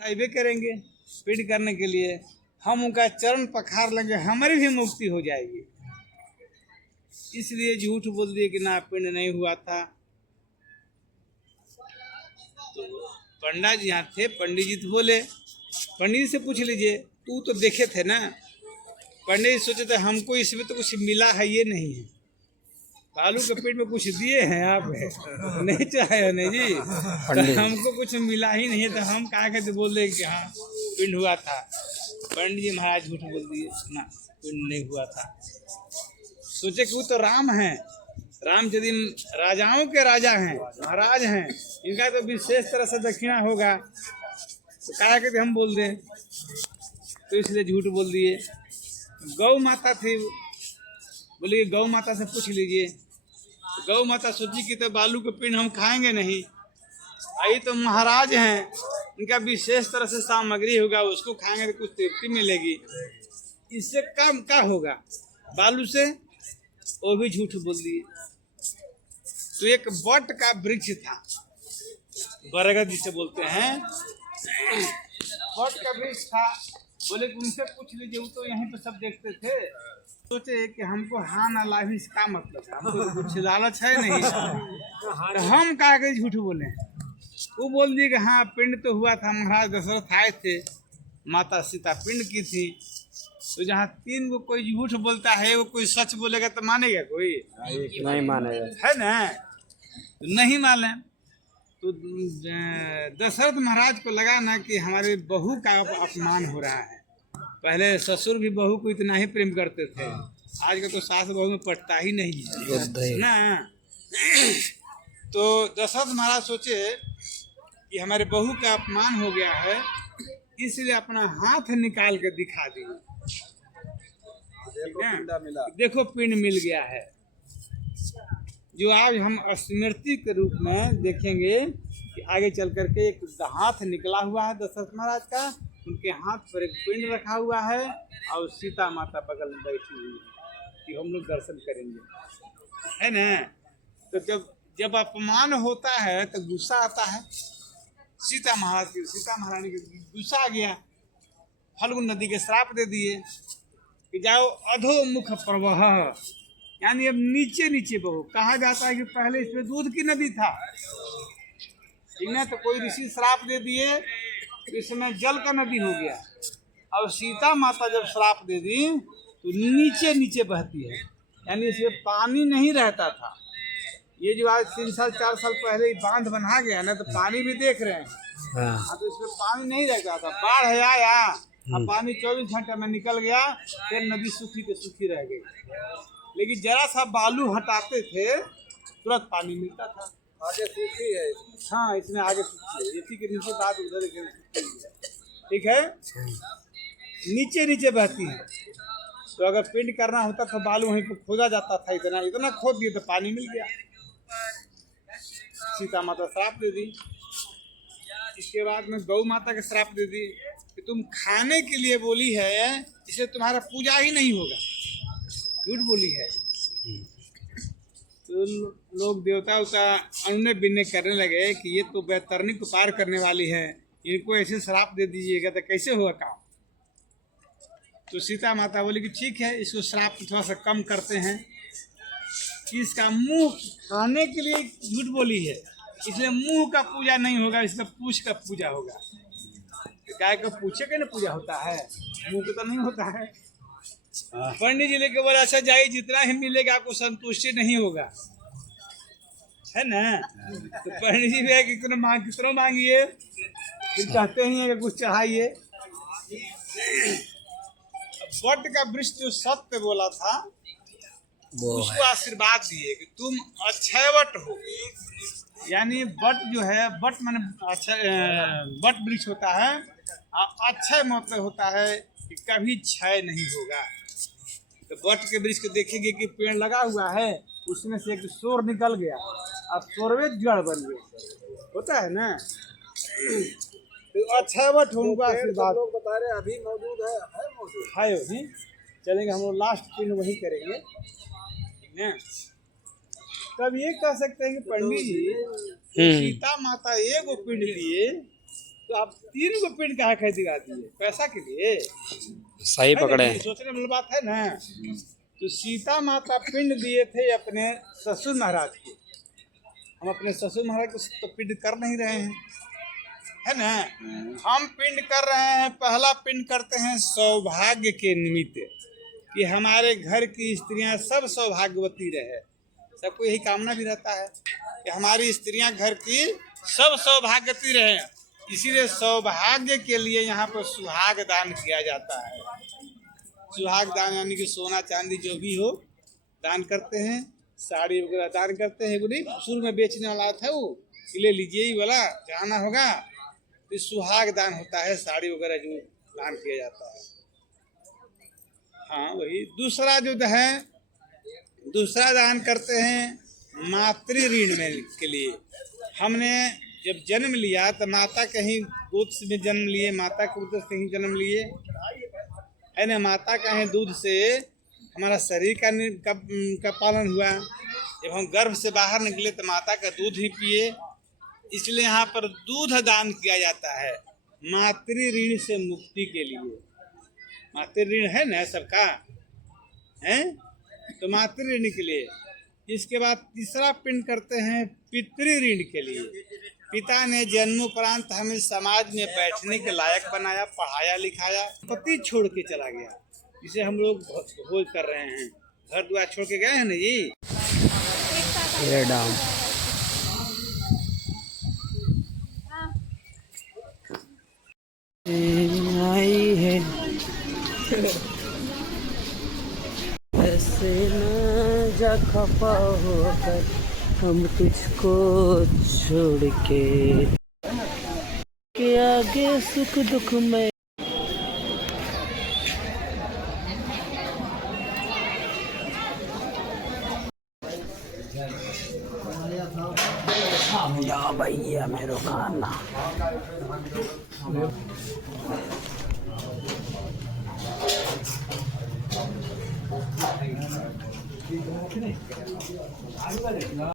आइबे करेंगे पिंड करने के लिए, हम उनका चरण पखार लेंगे, हमारी भी मुक्ति हो जाएगी। इसलिए झूठ बोल दिए कि ना पिंड नहीं हुआ था। तो पंडा जी यहाँ थे, पंडित जी तो बोले, पंडित जी से पूछ लीजिए, तू तो देखे थे ना। पंडित जी सोचे थे हमको इसमें तो कुछ मिला है ये नहीं है, बालू के पेट में कुछ दिए हैं आप है नहीं चाहे हो नहीं जी, तो हमको कुछ मिला ही नहीं है, तो हम कहा के बोल रहे कि हाँ पिंड हुआ था। पंडित जी महाराज झूठ बोल दिए ना, पिंड नहीं हुआ था। सोचे कि वो तो राम है, राम यदि राजाओं के राजा हैं, महाराज हैं, इनका तो विशेष तरह से दक्षिणा होगा, तो कहा कि हम बोल दें, तो इसलिए झूठ बोल दिए। गौ माता थी, बोलिए गौ माता से पूछ लीजिए। गौ माता सोची कि तो बालू के पिंड हम खाएंगे नहीं, आई तो महाराज हैं, इनका विशेष तरह से सामग्री होगा, उसको खाएंगे तो कुछ तृप्ति मिलेगी, इससे कम क्या होगा बालू से, वो भी झूठ बोल दिए। तो एक बट का वृक्ष था, बरगद जिसे बोलते हैं, बट का वृक्ष था। बोले कि उनसे पूछ लीजिए, वो तो यहीं पे सब देखते थे। सोचे कि हमको हाँ ना लाभी इसका मतलब है, हमको तो कुछ लालच है नहीं, तो हम कहा के झूठ बोले। वो बोल दिए कि हाँ पिंड तो हुआ था, महाराज दशरथ आए थे, माता सीता पिंड की थी। तो जहाँ तीन को कोई झूठ बोलता है, वो कोई सच बोलेगा तो मानेगा कोई? नहीं मानेगा, है ना, तो नहीं माने। तो दशरथ महाराज को लगा ना कि हमारे बहू का अपमान हो रहा है। पहले ससुर भी बहू को इतना ही प्रेम करते थे, आज का तो सास बहू में पटता ही नहीं है ना। तो दशरथ महाराज सोचे कि हमारे बहू का अपमान हो गया है, इसलिए अपना हाथ निकाल के दिखा दिए, देखो पिंड मिल गया है। जो आज हम स्मृति के रूप में देखेंगे कि आगे चल करके एक हाथ निकला हुआ है दशरथ महाराज का, उनके हाथ पर एक पिंड रखा हुआ है और सीता माता बगल में बैठी हुई है कि हम लोग दर्शन करेंगे, है ना। तो जब अपमान होता है तो गुस्सा आता है। सीता महारानी के गुस्सा आ गया, फल्गु नदी के श्राप दे दिए कि जाओ अधोमुख प्रवाह, यानी अब नीचे नीचे बहो। कहा जाता है कि पहले इसमें दूध की नदी था, इन्हें तो कोई ऋषि श्राप दे दिए, इसमें जल का नदी हो गया। और सीता माता जब श्राप दे दी तो नीचे नीचे बहती है, यानी इसमें पानी नहीं रहता था। ये जो आज 3 साल 4 साल पहले बांध बना गया ना, तो पानी भी देख रहे हैं, तो इसमें पानी नहीं रहता था। बाढ़ आया, अब पानी 24 घंटे में निकल गया, फिर नदी सूखी के सूखी रह गई। लेकिन जरा सा बालू हटाते थे तुरंत पानी मिलता था। आगे सूखी है, हाँ इसमें आगे सूखी है, इसी के नीचे बात उधर, ठीक है, नीचे नीचे बहती है। तो अगर पिंड करना होता तो बालू वहीं पर खोदा जाता था, इतना खोद दिए तो पानी मिल गया। सीता माता श्राप दे दी। इसके बाद में गौ माता के श्राप दे दी कि तुम खाने के लिए बोली है, इसलिए तुम्हारा पूजा ही नहीं होगा, झूठ बोली है। तो लोग देवता उता अन्य बिन्ने करने लगे कि ये तो बैतरनी को पार करने वाली है, इनको ऐसे श्राप दे दीजिएगा तो कैसे होगा काम। तो सीता माता बोली कि ठीक है, इसको श्राप थोड़ा सा कम करते हैं कि इसका मुंह खाने के लिए झूठ बोली है, इसलिए मुंह का पूजा नहीं होगा, इसका पूछ का पूजा होगा। गाय को पूछे के ना पूजा होता है, मुंह का तो नहीं होता है। पंडित जी लेके बोला अच्छा जाइए, जितना ही मिलेगा आपको संतुष्टि नहीं होगा, है ना। तो पंडित जी भी कितना मांगिए, फिर कहते ही है कि कुछ चढ़ाइए। वट का वृक्ष जो सत्य बोला था, उसको आशीर्वाद दिए कि तुम अक्षयवट हो, यानी वट जो है, वट माने अच्छा वट वृक्ष होता है, अक्षय मतलब होता है कि कभी क्षय नहीं होगा। तो वट के वृक्ष को देखेंगे कि पेड़ लगा हुआ है, उसमें से एक सोर निकल गया, अब सोरवे जड़ बन गया, होता है ना। तो अक्षयवट होगा आशीर्वाद। लोग बता रहे अभी मौजूद है वही चलेंगे, हम लोग लास्ट पिंड वही करेंगे ना। तब ये कह सकते हैं कि पंडित जी सीता माता एगो पिंड दिए तो आप 3 को पिंड कहाँ खरीद दिला दिए? पैसा के लिए? सही है ना? पकड़े ये सोचने वाली बात है ना। तो सीता माता पिंड दिए थे अपने ससुर महाराज को। हम अपने ससुर महाराज को तो पिंड कर नहीं रहे हैं, है ना। हम पिंड कर रहे हैं, पहला पिंड करते हैं सौभाग्य के निमित्त, कि हमारे घर की स्त्रियां सब सौभाग्यवती रहे। सबको यही कामना भी रहता है कि हमारी स्त्रियां घर की सब सौभाग्यवती रहे। इसीलिए सौभाग्य के लिए यहाँ पर सुहाग दान किया जाता है। सुहाग दान यानी कि सोना चांदी जो भी हो दान करते हैं, साड़ी वगैरह दान करते हैं। बोली शुरू में बेचने वाला था वो, ले लीजिए ये वाला जाना होगा। तो सुहाग दान होता है, साड़ी वगैरह जो दान किया जाता है। हाँ वही। दूसरा जो है, दूसरा दान करते हैं मातृ ऋण में के लिए। हमने जब जन्म लिया तो माता कहीं गोद में जन्म लिए, माता के उदर से ही जन्म लिए, है ना। माता का है दूध से हमारा शरीर का पालन हुआ। जब हम गर्भ से बाहर निकले तो माता का दूध ही पिए। इसलिए यहाँ पर दूध दान किया जाता है मातृ ऋण से मुक्ति के लिए। मातृ ऋण है ना सबका, है तो मातृ ऋण के लिए। इसके बाद तीसरा पिंड करते हैं पितृ ऋण के लिए। पिता ने जन्मोपरांत हमें समाज में बैठने के लायक बनाया, पढ़ाया लिखाया, पति छोड़ के चला गया। इसे हम लोग भोज कर रहे हैं। घर द्वार छोड़ के गए हैं ना जी। ये डाम आई है ऐसे न जा खफा होकर हम तुझको छोड़ के आगे सुख दुख में। या भैया मेरो खाना